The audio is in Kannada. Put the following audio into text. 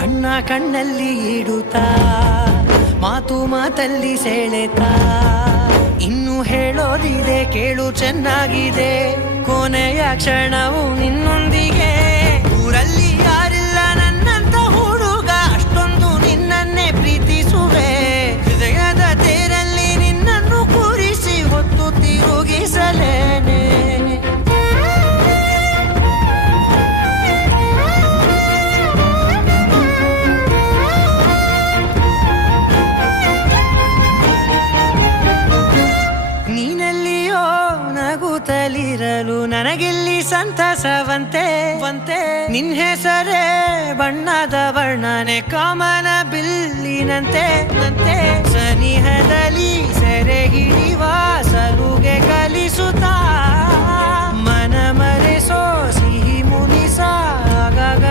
ಕಣ್ಣ ಕಣ್ಣಲ್ಲಿ ಇಡುತ್ತಾ ಮಾತು ಮಾತಲ್ಲಿ ಸೆಳೆತಾ ಇನ್ನು ಹೇಳೋದಿದೆ ಕೇಳು ಚೆನ್ನಾಗಿದೆ ಕೊನೆಯ ಕ್ಷಣವು ನಿನ್ನೊಂದಿಗೆ ಊರಲ್ಲಿ ಯಾರಿಲ್ಲ ನನ್ನಂತ ಹುಡುಗ ಅಷ್ಟೊಂದು ನಿನ್ನನ್ನೇ ಪ್ರೀತಿಸುವೆ ಹೃದಯದ ತೇರಲ್ಲಿ ನಿನ್ನನ್ನು ಕೂರಿಸಿ ಹೊತ್ತು ತಿರುಗಿಸಲೇನೆ ನೀನೆಲ್ಲಿಯೋ ನಗುತ್ತಲಿರಲು ನನಗಿಲ್ಲಿ ಸಂತಸವಂತೆ ನಿನ್ ಹೆಸರೇ ಬಣ್ಣದ ವರ್ಣನೆ ಕಾಮನ ಬಿಲ್ಲಿನಂತೆ ಸನಿಹದಲ್ಲಿ ಸೆರೆ ಹಿಡಿಯುವ ಸಲುಗೆ ಕಲಿಸುತ್ತಾ ಮನ ಮರೆಸೋ ಸಿಹಿ ಮುನಿಸ ಆಗಾಗ